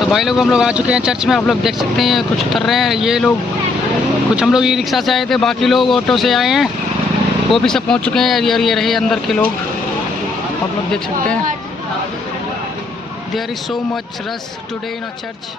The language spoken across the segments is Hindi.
तो भाई लोग हम लोग आ चुके हैं चर्च में। आप लोग देख सकते हैं कुछ उतर रहे हैं ये लोग, कुछ हम लोग ई रिक्शा से आए थे, बाकी लोग ऑटो से आए हैं, वो भी सब पहुंच चुके हैं। ये रहे अंदर के लोग, आप लोग देख सकते हैं। There is so much rush today in a church.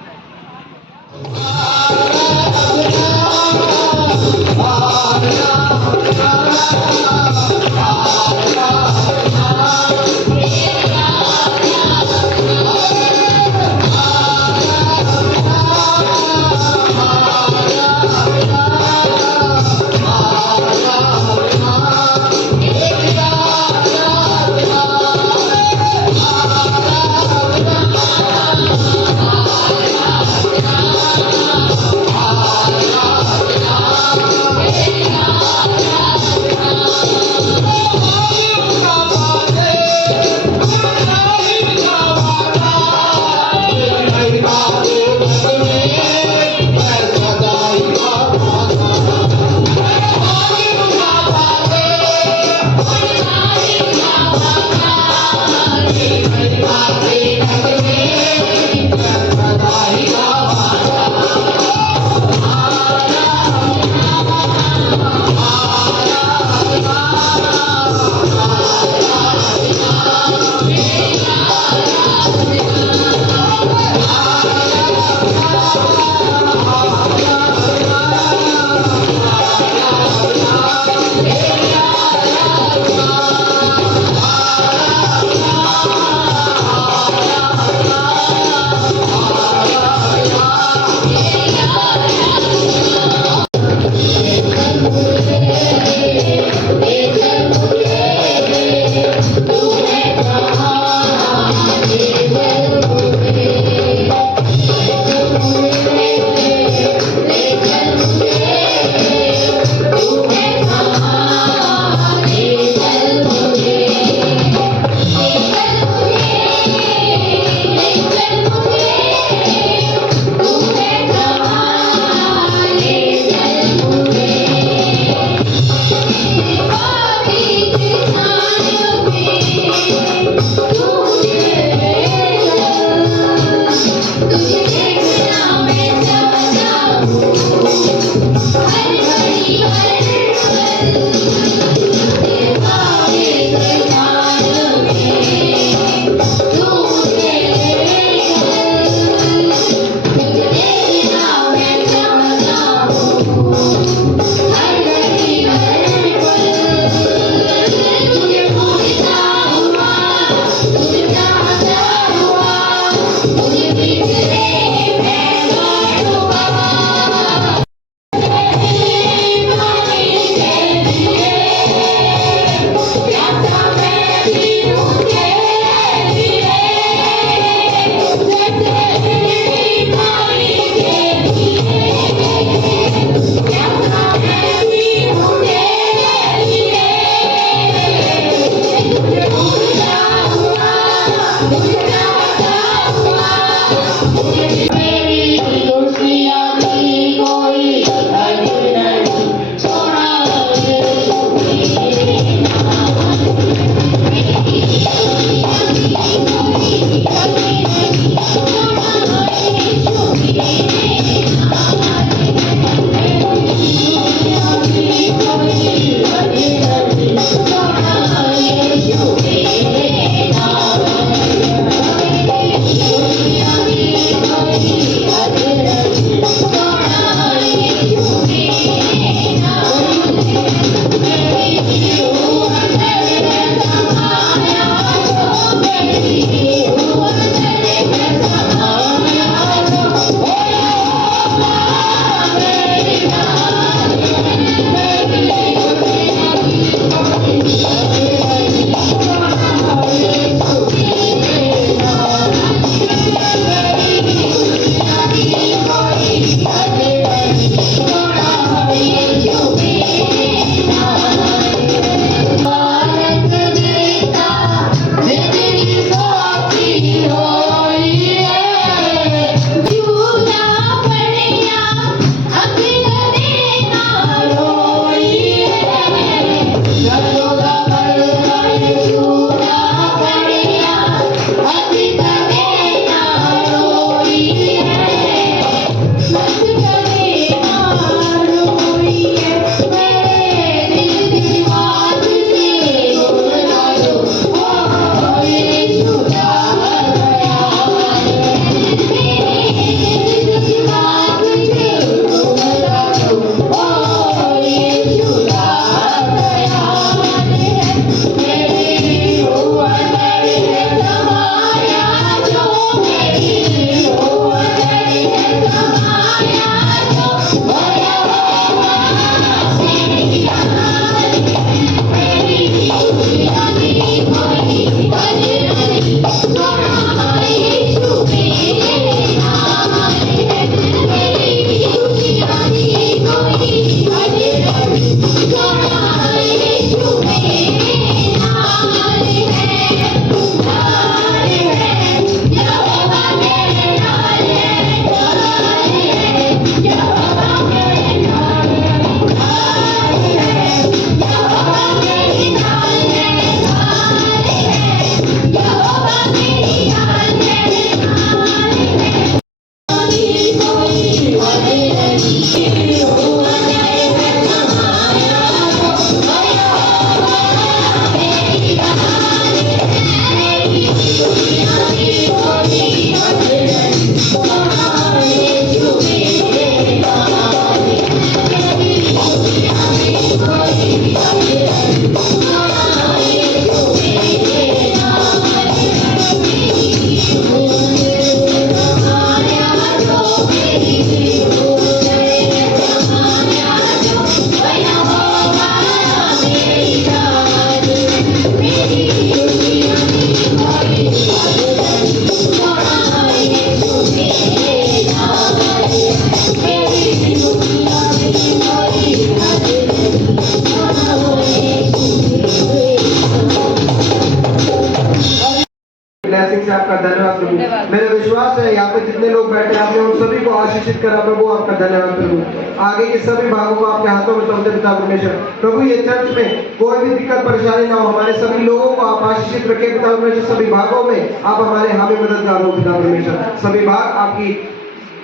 आपका धन्यवाद प्रभु। मेरा विश्वास है यहाँ पे जितने लोग बैठे आपने उन सभी को आशीषित करा प्रभु, आपका धन्यवाद प्रभु। आगे के सभी भागों को आपके हाथों में सौंपते पिता परमेश्वर। प्रभु ये चर्च में कोई भी दिक्कत परेशानी ना हो, हमारे सभी लोगों को आप आशीषित रखे पिता परमेश्वर। सभी भागों में आप हमारे हामी मददगार हो पिता परमेश्वर। सभी भाग आपकी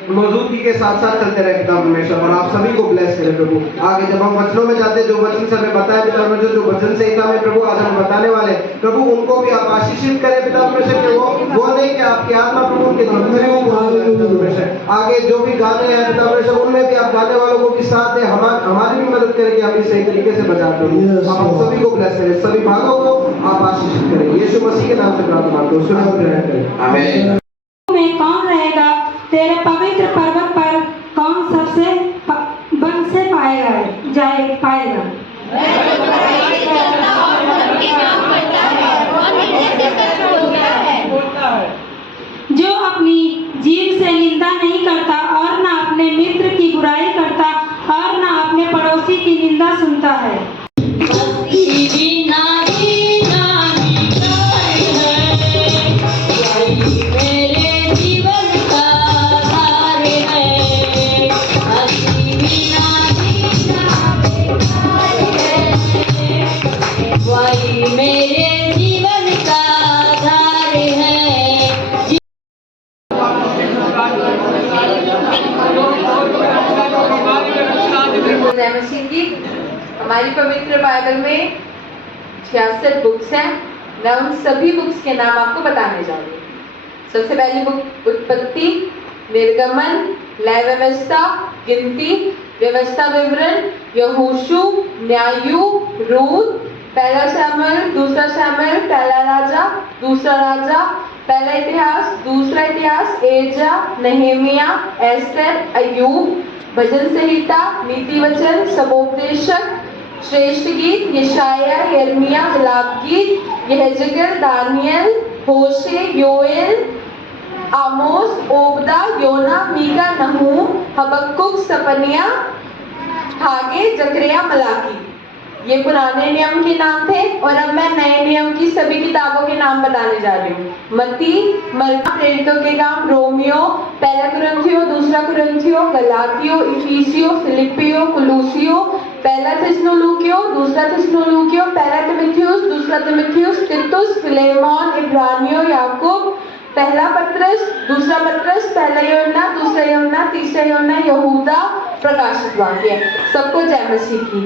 मौजूदगी के साथ साथ चलते रहे पिता परमेश्वर, और आप सभी को ब्लेस करें प्रभु। आगे जब हम वचनों में जाते हैं, जो वचन से हमें बताया पिता परमेश्वर, जो वचन संहिता में प्रभु आज हम बताने वाले प्रभु, उनको भी आप आशीषित करें पिता परमेश्वर के वो नहीं कि आपकी आत्मा प्रभु उनके परमेश्वर। आगे जो भी गाने हैं पिता परमेश्वर, उनमें भी आप गाने वालों को भी साथ दें, हमारी भी मदद करें कि हम इसे एक तरीके से बचा प्रभु। आप हम सभी को ब्लेस करें, सभी भागों को आप आशीषित करें। यीशु मसीह के नाम से प्रार्थना करते हैं, सुनो ग्रहण करें, आमीन। में कौन रहेगा तेरे पवित्र पर्वत पर, कौन सबसे बन से पाएगा। जो अपनी जीव से निंदा नहीं करता और न अपने मित्र की बुराई करता और न अपने पड़ोसी की निंदा सुनता है। हमारी पवित्र बाइबल में 66 बुक्स हैं। मैं उन सभी बुक्स के नाम आपको बताने जा रही हूँ। सबसे पहली बुक उत्पत्ति, निर्गमन, लय व्यवस्था, गिनती, व्यवस्था विवरण, यहोशू, न्यायु, रूत, पहला शमूएल, दूसरा शमूएल, पहला राजा, दूसरा राजा, पहला इतिहास, दूसरा इतिहास, एजा, नहेमिया, एस्तर, अय्यूब, भजन संहिता, नीति वचन, सबोपदेशक, श्रेष्ठ गीत, यशाया, यिर्मयाह, विलाप गीत, यहेजकेल, दानियल, होशे, योएल, आमोस, ओबदा, योना, मीका, नहूम, हबक्कुक, सपनिया, हागे, जकरिया, मलाकी। ये पुराने नियम के नाम थे और अब मैं नए नियम की सभी किताबों के नाम बताने जा रही हूँ। मत्ती, मरकुस, प्रेरितों के काम, रोमियो, पहला कुरिन्थियों, दूसरा कुरिन्थियों, गलातियों, इफिसियों, फिलिपियों, कुलूसियों, पहला थिस्सलुनीकियों, दूसरा थिस्सलुनीकियों, पहला तीमुथियुस, दूसरा तीमुथियुस, तीतुस, फिलेमोन, इब्रानियों, याकूब, पहला पत्रस, दूसरा पत्रस, पहला यूहन्ना, दूसरा यूहन्ना, तीसरा यूहन्ना, यहूदा, प्रकाशित वाक्य। सबको जय मसीह की।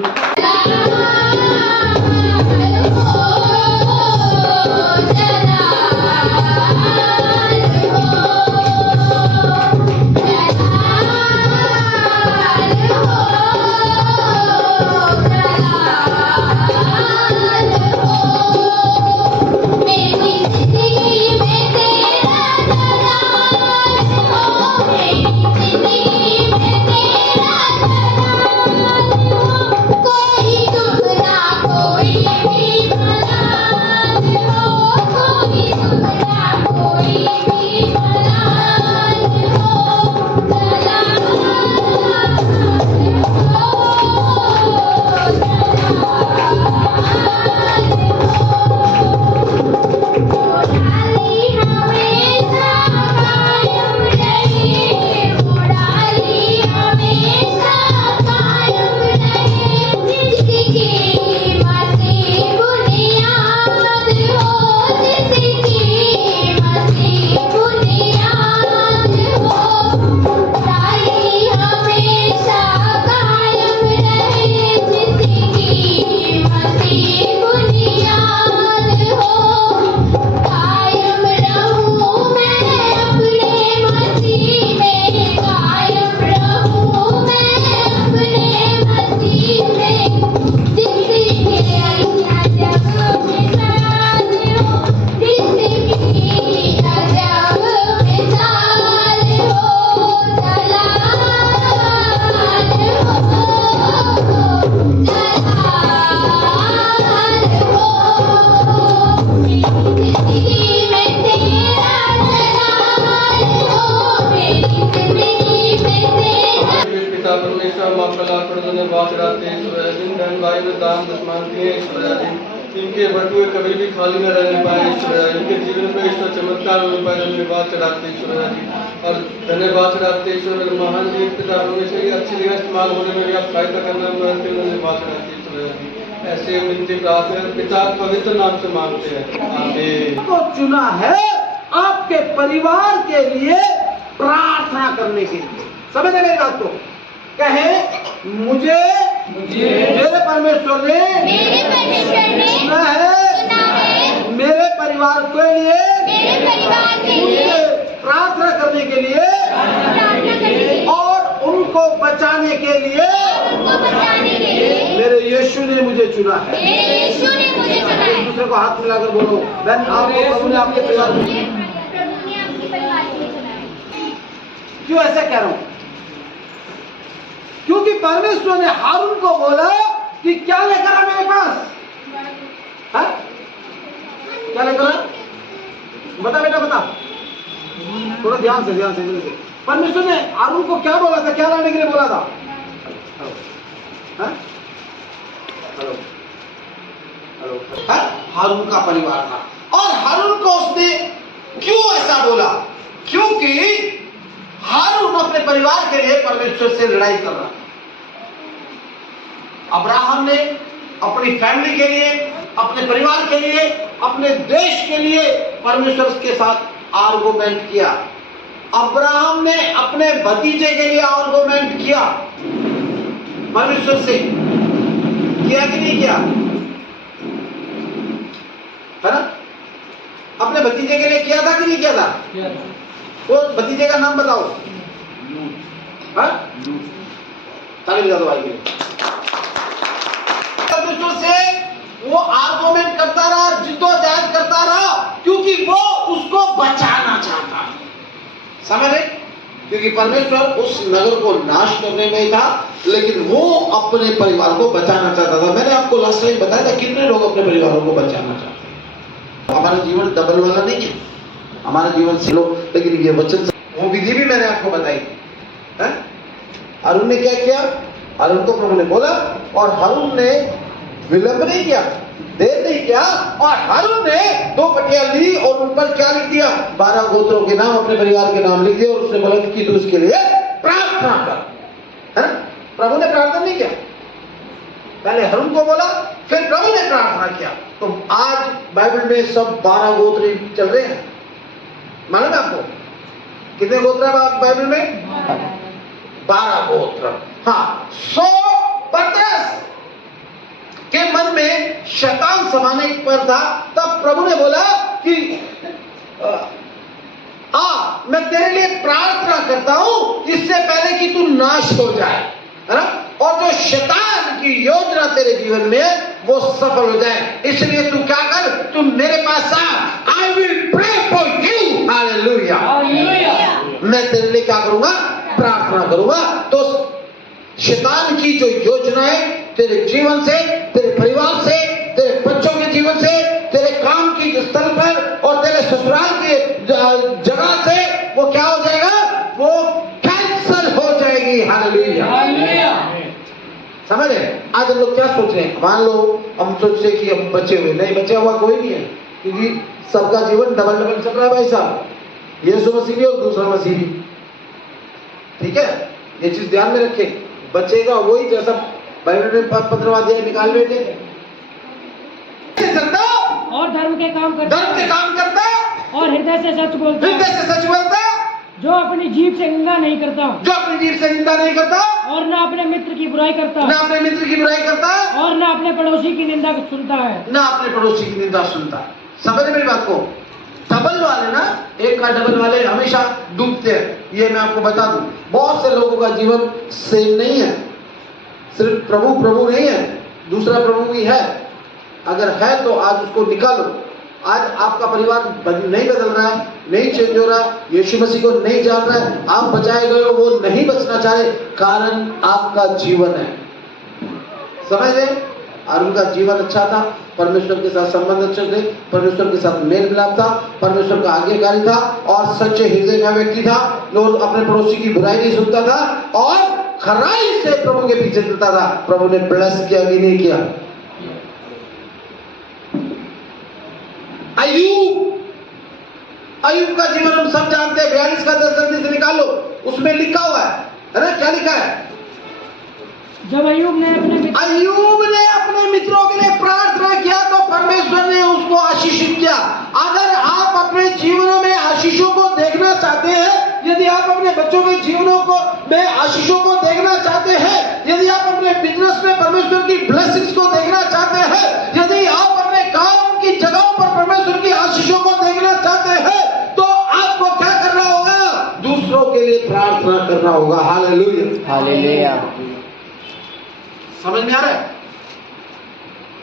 इनके बटुए कभी भी खाली न रहने पाए ईश्वर, इनके जीवन में ईश्वर चमत्कार हो पाए, धन्यवाद चढ़ाते ईश्वर जी। और धन्यवाद चढ़ाते ईश्वर मेरे महान जी पिता परमेश्वर की अच्छी जगह इस्तेमाल होने में भी आप सहायता करना, धन्यवाद चढ़ाते ईश्वर जी। ऐसे विनती प्रार्थना पिता पवित्र नाम से मांगते हैं, आमीन। को चुना है आपके परिवार के लिए प्रार्थना करने के लिए। समझ मेरी बात को? कहे मुझे मेरे परमेश्वर ने चुना है मेरे परिवार के लिए मुझे प्रार्थना करने के लिए और उनको बचाने के लिए मेरे यीशु ने मुझे चुना है। एक दूसरे को हाथ मिलाकर बोलो, बहन आपको प्रभु ने आपके परिवार में। क्यों ऐसा कह रहा हूं? क्योंकि परमेश्वर ने हारून को बोला कि क्या लेकर आ मेरे पास, है? क्या लेकर आ? बता बेटा बता, थोड़ा ध्यान से परमेश्वर ने हारून को क्या बोला था, क्या लाने के लिए बोला था? हेलो हारून का परिवार था, और हारून को उसने क्यों ऐसा बोला? क्योंकि हारून अपने परिवार के लिए परमेश्वर से लड़ाई कर रहा। अब्राहम ने अपनी फैमिली के लिए, अपने परिवार के लिए, अपने देश के लिए परमेश्वर के साथ आर्गुमेंट किया। अब्राहम ने अपने भतीजे के लिए आर्गुमेंट किया परमेश्वर से, किया कि नहीं किया? है ना? अपने भतीजे के लिए किया था कि नहीं किया था? वो भतीजे का नाम बताओ। ताली बजा दो भाई के लिए। परमेश्वर से वो आर्गुमेंट करता रहा, जिद्दोजहद करता रहा, क्योंकि वो उसको बचाना चाहता। समझ रहे? क्योंकि परमेश्वर उस नगर को नाश करने में ही था, लेकिन वो अपने परिवार को बचाना चाहता था। मैंने आपको लास्ट टाइम बताया था कितने लोग अपने परिवारों को बचाना चाहते हैं। हमारा जीवन डबल वाला नहीं है, हमारा जीवन सिलो, लेकिन ये वचन वो विधि भी मैंने आपको बताई है। हारून ने क्या किया? हारून को प्रभु ने बोला, और हारून ने विलंब नहीं किया, देर नहीं किया, और हारून ने 2 पटिया ली और उन पर क्या लिख दिया? 12 गोत्रों के नाम, अपने परिवार के नाम लिख दिए, और उसने बोला कि तू उसके लिए प्रार्थना कर। है ना? प्रभु ने प्रार्थना नहीं किया, पहले हारून को बोला, फिर प्रभु ने प्रार्थना किया। तो आज बाइबल में सब 12 गोत्र चल रहे हैं। मालूम है आपको कितने गोत्र है बाइबल में? 12 गोत्र। हाँ, 100 पतरस के मन में शैतान समाने पर था, तब प्रभु ने बोला कि मैं तेरे लिए प्रार्थना करता हूं इससे पहले कि तू नाश हो जाए, है ना? और जो शैतान की योजना तेरे जीवन में है वो सफल हो जाए। इसलिए तू क्या कर, तू मेरे पास आ, I will pray for you. Hallelujah. मैं तेरे लिए क्या करूंगा? प्रार्थना करूंगा। तो शैतान की जो योजनाएं तेरे जीवन से, तेरे परिवार से, तेरे बच्चों के जीवन से, तेरे काम की स्थल पर और तेरे ससुराल के जगह से, वो क्या हो जाएगा? वो कैंसल हो जाएगी। हालेलुया। समझ रहे? आज हम लोग क्या सोच रहे हैं? मान लो हम सोच रहे कि हम बचे हुए, नहीं बचा हुआ कोई नहीं है, क्योंकि सबका जीवन डबल डबल चल रहा है भाई साहब। यीशु मसीह भी और दूसरा मसीह भी। ठीक है, ये चीज ध्यान में रखें। बचेगा वही जैसा बाइबल में 15वां अध्याय निकाल रहे थे, और धर्म के काम करता और हृदय से सच बोलता, जो अपनी जीभ से निंदा नहीं करता, और न अपने मित्र की बुराई करता, और न अपने पड़ोसी की निंदा सुनता। समझ मेरी बात को? डबल वाले ना, एक का डबल वाले हमेशा डूबते हैं। ये मैं आपको बता दूं, बहुत से लोगों का जीवन सेम नहीं है। सिर्फ प्रभु नहीं है, दूसरा प्रभु भी है। अगर है तो आज उसको निकालो। आज आपका परिवार नहीं बदल रहा है, नहीं चेंज हो रहा है, यीशु मसीह को नहीं जान रहा है, आप बचाए गए हो, वो नहीं बचना चाह रहे, कारण आपका जीवन है। समझ रहे? और उनका जीवन अच्छा था, परमेश्वर के साथ संबंध अच्छे थे, परमेश्वर के साथ मेल मिलाप था, परमेश्वर का आज्ञाकारी था और सच्चे हृदय का व्यक्ति था। लोग अपने पड़ोसी की बुराई नहीं सुनता था और खराई से प्रभु के पीछे चलता था। प्रभु ने ब्लेस किया कि नहीं किया? अय्यूब का जीवन हम सब जानते हैं। 42 का 10 जल्दी से निकालो, उसमें लिखा हुआ है ना, क्या लिखा है? जब अय्यूब ने अपने मित्रों के लिए प्रार्थना किया तो परमेश्वर ने उसको आशीषित किया। अगर आप अपने जीवनों में आशीषों को देखना चाहते हैं, यदि आप अपने बच्चों के जीवनों को में आशीषों को देखना चाहते हैं, यदि आप अपने बिजनेस में परमेश्वर की ब्लेसिंग्स को देखना चाहते हैं, यदि आप अपने काम की जगहों पर परमेश्वर की आशीषों को देखना चाहते हैं, तो आपको क्या करना होगा? दूसरों के लिए प्रार्थना करना होगा। Hallelujah, hallelujah. समझ में आ रहा है?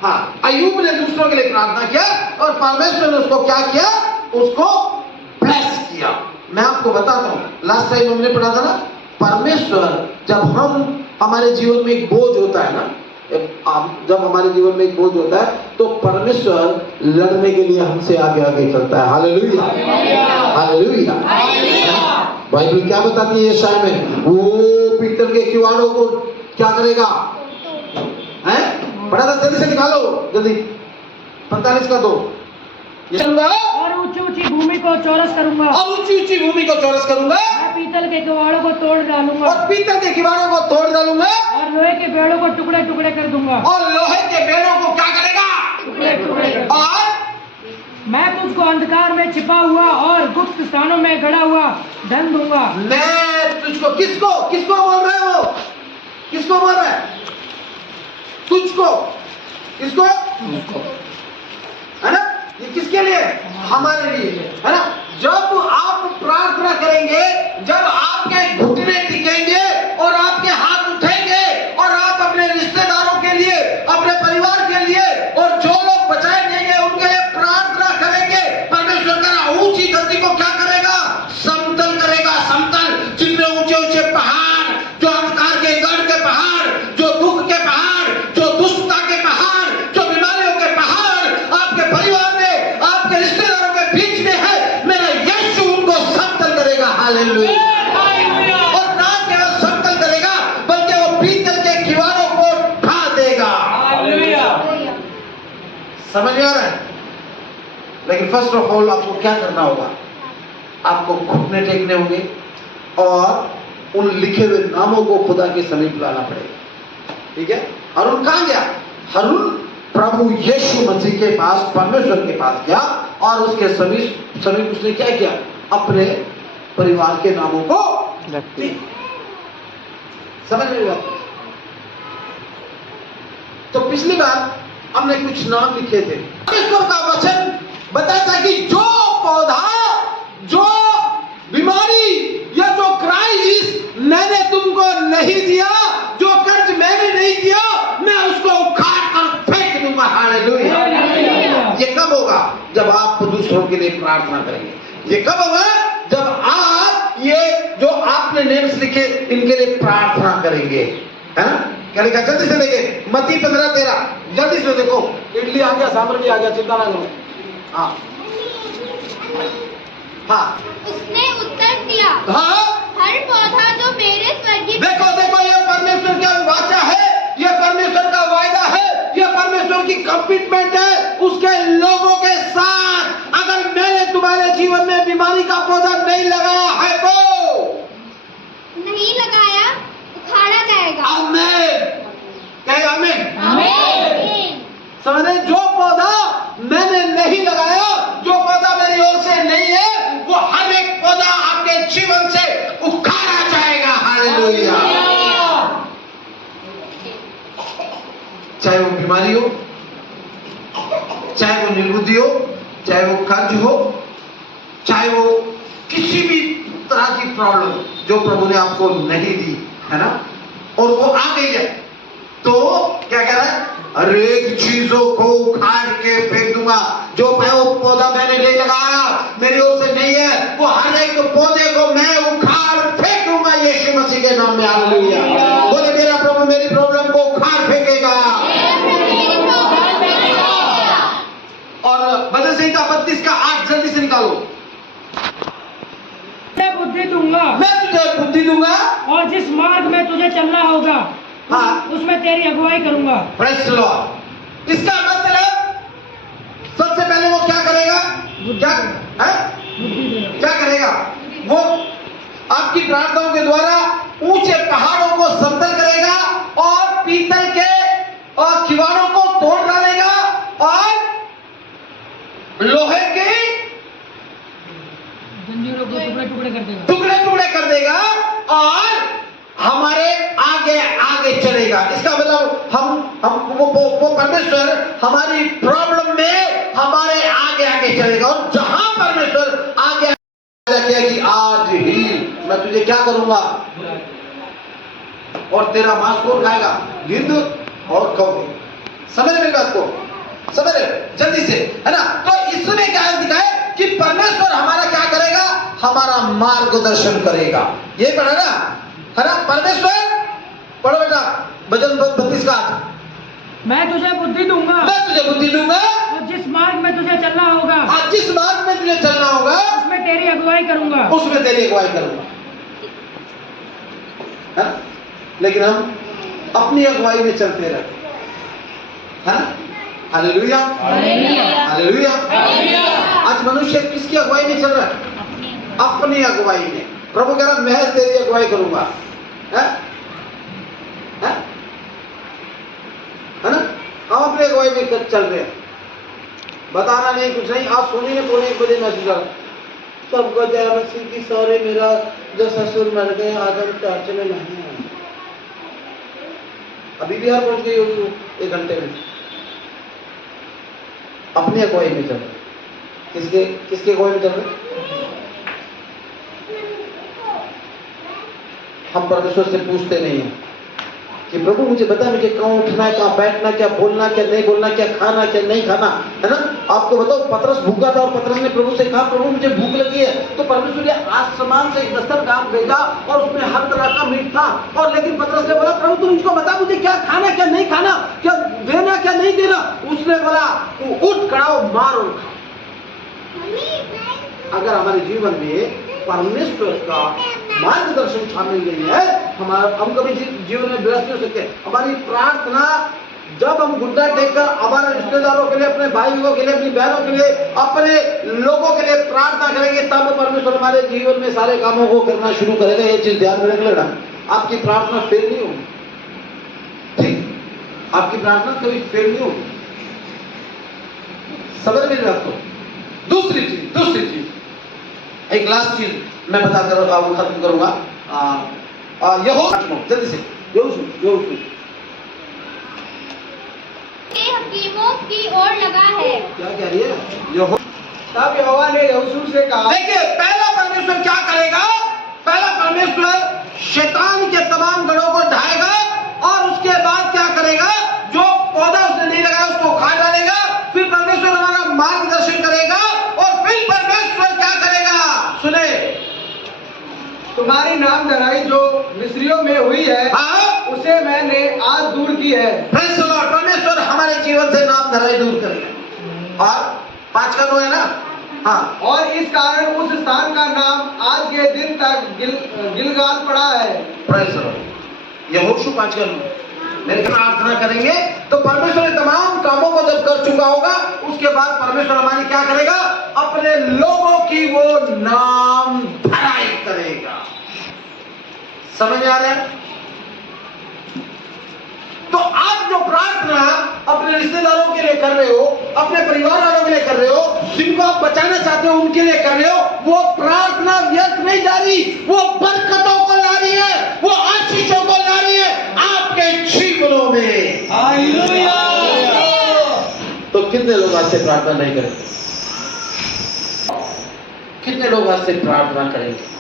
हाँ, अय्यूब ने दूसरों के लिए प्रार्थना किया और परमेश्वर ने उसको क्या किया? उसको ब्लेस किया। मैं आपको बताता हूं, लास्ट टाइम हमने पढ़ा था ना, परमेश्वर जब हमारे जीवन में एक बोझ होता है ना, जब हमारे जीवन में एक बोझ होता है तो परमेश्वर लड़ने के लिए हमसे आगे आगे चलता है। Hallelujah, hallelujah. बाइबल क्या बताती है यशायाह में? वो पीतल के किवाड़ों को क्या करेगा? हैं? पढ़ा था, जल्दी से निकालो, जल्दी। 45 का 2। और ऊंची ऊंची भूमि को चौरस करूंगा, और ऊंची ऊंची भूमि को चौरस करूंगा, मैं पीतल के किवाड़ों को तोड़ डालूंगा, और पीतल के किवाड़ों को तोड़ डालूंगा, और लोहे के बेड़ों को टुकड़े टुकड़े कर दूंगा, और लोहे के बेड़ों को क्या करेगा? टुकड़े टुकड़े। और मैं तुझको अंधकार में छिपा हुआ और गुप्त स्थानों में गड़ा हुआ धन दूंगा। मैं तुझको, किसको किसको बोल रहे हो? किसको बोल रहा है? तुझको, किसको? है ना? ये किसके लिए? हमारे लिए, है ना? जब आप प्रार्थना करेंगे, जब आपके घुटने टिकेंगे और आपके हाथ उठेंगे और आप अपने रिश्तेदारों के लिए, अपने परिवार के लिए और जो लोग बचाए नहीं गए उनके लिए प्रार्थना करेंगे, परमेश्वर का ऊंची धरती को क्या करेगा? समतल करेगा, समतल। जितने ऊंचे ऊंचे पहाड़, जो अंधकार के गढ़ के पहाड़, जो दुख के पहाड़, जो दुष्टता के पहाड़, जो बीमारियों के पहाड़ आपके परिवार में, आपके रिश्तेदारों के बीच में है, मेरा यीशु उनको समतल करेगा। हालेलुया। और ना केवल समतल करेगा, बल्कि वो पीतल के किवाड़ों को ढा देगा। समझ में आ रहा है? लेकिन फर्स्ट ऑफ ऑल आपको क्या करना होगा? आपको घुटने टेकने होंगे और उन लिखे हुए नामों को खुदा के समीप लाना पड़ेगा। ठीक है? हारून कहां गया? हारून प्रभु यीशु मसीह के पास, परमेश्वर के पास गया और उसके समीप उसने क्या किया? अपने परिवार के नामों को लिखा। समझ में आया? तो पिछली बार हमने कुछ नाम लिखे थे। परमेश्वर का वचन बताता कि जो पौधा, जो बीमारी या जो क्राइसिस मैंने तुमको नहीं दिया, जो कर्ज मैंने नहीं दिया, मैं उसको उखाड़ कर फेंक दूंगा। हालेलुया। ये कब होगा? जब आप दूसरों के लिए प्रार्थना करेंगे। ये कब होगा? जब आप ये जो आपने नेम्स लिखे इनके लिए प्रार्थना करेंगे, है ना? क्या लिखा? जल्दी से देखें, मत्ती 15:13। जल्दी से देखो, इडली आ गया, सांभर भी आ गया, चिंता ना करो। हाँ हाँ, उसने उत्तर दिया, हाँ, हर पौधा जो मेरे स्वर्गीय देखो देखो, ये परमेश्वर का वाचा है, ये परमेश्वर का वायदा है, ये परमेश्वर की कमिटमेंट है उसके लोगों के साथ। अगर मैंने तुम्हारे जीवन में बीमारी का पौधा नहीं लगाया है तो नहीं लगाया, उखाड़ा जाएगा। आमीन। कहे आमीन। आमीन। समझ रहे? जो पौधा मैंने नहीं लगाया, जो पौधा मेरी ओर से नहीं है, वो हर एक पौधा आपके जीवन से उखाड़ा जाएगा। हालेलुया। चाहे वो बीमारी हो, चाहे वो निर्बुद्धि हो, चाहे वो कर्ज हो, चाहे वो किसी भी तरह की प्रॉब्लम जो प्रभु ने आपको नहीं दी, है ना, और वो आ गई है, तो क्या कह रहा है? हर एक चीजों को उखाड़ के फेंक दूंगा। जो पौधा मैंने नहीं लगाया, मेरी ओर से नहीं है, वो हर एक पौधे को मैं उखाड़ फेंक दूंगा यीशु मसीह के नाम में। हालेलुया। बोले, मेरा प्रभु मेरी प्रॉब्लम को उखाड़ फेंकेगा। और भजन संहिता 32:8 जल्दी से निकालो। मैं बुद्धि दूंगा, मैं तुझे बुद्धि दूंगा, और जिस मार्ग में तुझे चलना होगा, हाँ, उसमें तेरी अगुवाई करूंगा। Praise the Lord. इसका मतलब सबसे पहले वो क्या करेगा? क्या है? क्या करेगा? वो आपकी प्रार्थनाओं के द्वारा ऊंचे पहाड़ों को समतल करेगा और पीतल के और किवाड़ों को तोड़ डालेगा और लोहे के जंजीरों को टुकड़े टुकड़े कर देगा, टुकड़े टुकड़े कर देगा और हमारे आगे आगे चलेगा। इसका मतलब हम वो परमेश्वर हमारी प्रॉब्लम में हमारे आगे आगे चलेगा। और जहां परमेश्वर आगे आगे कि आज ही मैं तुझे क्या करूंगा और तेरा मांस कौन खाएगा? गिद्ध और कौवे। समझ रहे मेरी बात को? समझ रहे? जल्दी से, है ना? तो इसमें क्या दिखाए कि परमेश्वर हमारा क्या करेगा? हमारा मार्गदर्शन करेगा। ये पढ़ा ना, है ना? परमेश्वर पढ़ो बेटा, भजन 32 का। मैं तुझे बुद्धि दूंगा, मैं तुझे बुद्धि दूंगा और जिस मार्ग में तुझे चलना होगा, और जिस मार्ग में तुझे चलना होगा उसमें तेरी अगुवाई करूंगा, उसमें तेरी अगुवाई करूंगा। है ना? लेकिन हम अपनी अगुवाई में चलते रहते हैं। Hallelujah, hallelujah. आज मनुष्य किसकी अगुवाई में चल रहा है? अपनी अगुवाई में। प्रभु कह रहा मैं तेरी अगुवाई करूंगा, है ना? हम अपनी अगुवाई में चल रहे हैं, बताना नहीं, कुछ नहीं। आज सोने में पौने 1 बजे मैसेज करा, सबको जय मसीह की, सॉरी मेरा जो ससुर मर गए, आज हम चर्च में नहीं आए। अभी बिहार पहुंच गई हो 1 घंटे में। अपनी अगुवाई में चल रहे। किसके अगुवाई में चल रहे? हम परमेश्वर से पूछते नहीं हैं कि प्रभु मुझे बता, मुझे कहाँ उठना है, कहाँ बैठना, क्या बोलना, क्या नहीं बोलना, क्या खाना, क्या नहीं खाना, है ना? आपको बताओ, पतरस भूखा था और पतरस ने प्रभु से कहा प्रभु मुझे भूख लगी है। तो परमेश्वर ने आसमान से एक दस्तरखान भेजा और उसमें हर तरह का मीट था। और लेकिन पतरस ने बोला प्रभु तू मुझको बता, मुझे क्या खाना, क्या नहीं खाना, क्या देना, क्या नहीं देना। उसने बोला उठ खड़ा हो, मार और खा। अगर हमारे जीवन में परमेश्वर का मार्गदर्शन शामिल नहीं है, हम कभी जीवन में व्यस्त नहीं हो सकते। हमारी प्रार्थना जब हम घुटना टेककर हमारे रिश्तेदारों के लिए, अपने भाइयों के लिए, अपनी बहनों के लिए, अपने लोगों के लिए प्रार्थना करेंगे, तब परमेश्वर हमारे जीवन में सारे कामों को करना शुरू करेगा। ये चीज ध्यान में रख लेना। आपकी प्रार्थना फेल नहीं होगी, ठीक? आपकी प्रार्थना कभी फेल नहीं होगी। समझ में बात को? दूसरी चीज एक लास्ट चीज मैं बताकर खत्म करूंगा। जल्दी से यहोशू हकीमों की ओर लगा है। क्या कह रही है? तब यहोवा ने यहोशू से कहा। देखिए, पहला परमेश्वर क्या करेगा? पहला परमेश्वर शैतान के तमाम गढ़ों को ढाएगा और उसके बाद क्या करेगा? जो पौधा उसने नहीं लगाया उसको उखाड़ डालेगा। फिर परमेश्वर हमारा मार्गदर्शन करेगा और फिर परमेश्वर क्या करेगा? सुने, तुम्हारी नाम धराई जो मिस्रियों में हुई है, उसे मैंने आज दूर की है। परमेश्वर हमारे जीवन से नाम धराई दूर करेगा। और 5 का 9 है ना? हाँ। और इस कारण उस स्थान का नाम आज के दिन तक गिलगाल पड़ा है। यहोशू 5 का 9 मेरे प्रार्थना करेंगे तो परमेश्वर ने तमाम कामों को जब कर चुका होगा, उसके बाद परमेश्वर हमारी क्या करेगा? अपने लोगों की वो नाम धराई करेगा। समझ में आ रहा है? तो आप जो प्रार्थना अपने रिश्तेदारों के लिए कर रहे हो, अपने परिवार वालों के लिए कर रहे हो, जिनको आप बचाना चाहते हो उनके लिए कर रहे हो, वो प्रार्थना व्यर्थ नहीं जा रही, वो बरकतों को ला रही है, वो आशीषों को ला रही है आपके जीवनों में। हालेलुया। तो कितने लोग आज से प्रार्थना नहीं करेंगे? कितने लोग आज से प्रार्थना करेंगे?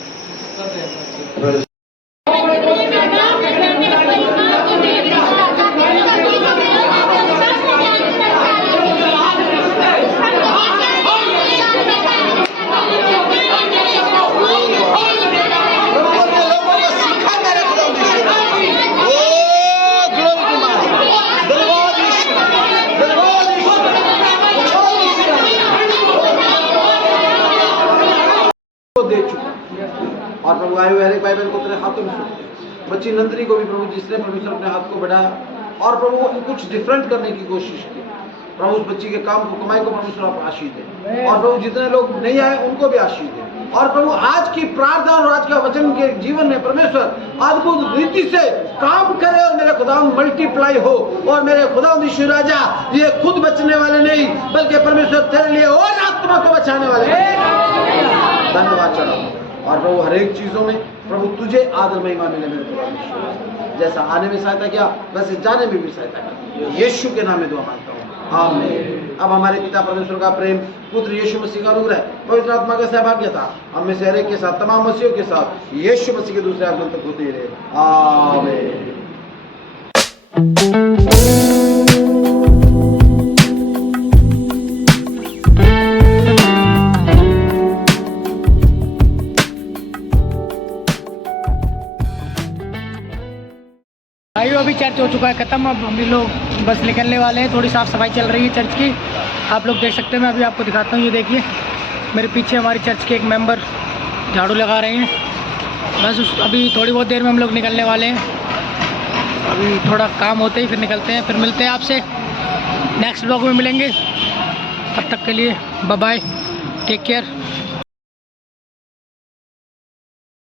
दे चुका और प्रभु आए हुए हर एक भाई बहन को तेरे हाथों में सौंपते। बच्ची नंदिनी को भी प्रभु जिसने परमेश्वर अपने हाथ को बढ़ाया और प्रभु कुछ डिफरेंट करने की कोशिश की, प्रभु उस बच्ची के काम को, कमाई को परमेश्वर आप आशीष दे। और प्रभु जितने लोग नहीं आए उनको भी आशीष दे। और प्रभु आज की प्रार्थना और आज का वचन के जीवन में परमेश्वर अद्भुत रीति से काम करे और मेरे खुदा मल्टीप्लाई हो। और मेरे खुदा यीशु राजा ये खुद बचने वाले नहीं बल्कि परमेश्वर तेरे लिए और आत्मा को बचाने वाले। धन्यवाद चढ़ाओ। और प्रभु हर एक चीजों में प्रभु तुझे आदर महिमा मिले मेरे खुदा। जैसा आने में सहायता किया वैसे जाने में भी सहायता कर। यीशु के नाम में दुआ मांगता हूँ, आमीन। अब हमारे पिता परमेश्वर का प्रेम, पुत्र यीशु मसीह का अनुग्रह, पवित्र आत्मा का सहभागिता हम में से हर एक के साथ, तमाम मसीहों के साथ यीशु मसीह के दूसरे आगमन तक होते रहे, आमीन। भाइयों अभी चर्च हो चुका है ख़त्म। अब हम भी लोग बस निकलने वाले हैं। थोड़ी साफ़ सफाई चल रही है चर्च की, आप लोग देख सकते हैं। मैं अभी आपको दिखाता हूँ। ये देखिए मेरे पीछे हमारी चर्च के एक मेंबर झाड़ू लगा रहे हैं। बस अभी थोड़ी बहुत देर में हम लोग निकलने वाले हैं। अभी थोड़ा काम होते ही फिर निकलते हैं। फिर मिलते हैं आपसे नेक्स्ट ब्लॉग में मिलेंगे। तब तक के लिए बाय बाय, टेक केयर।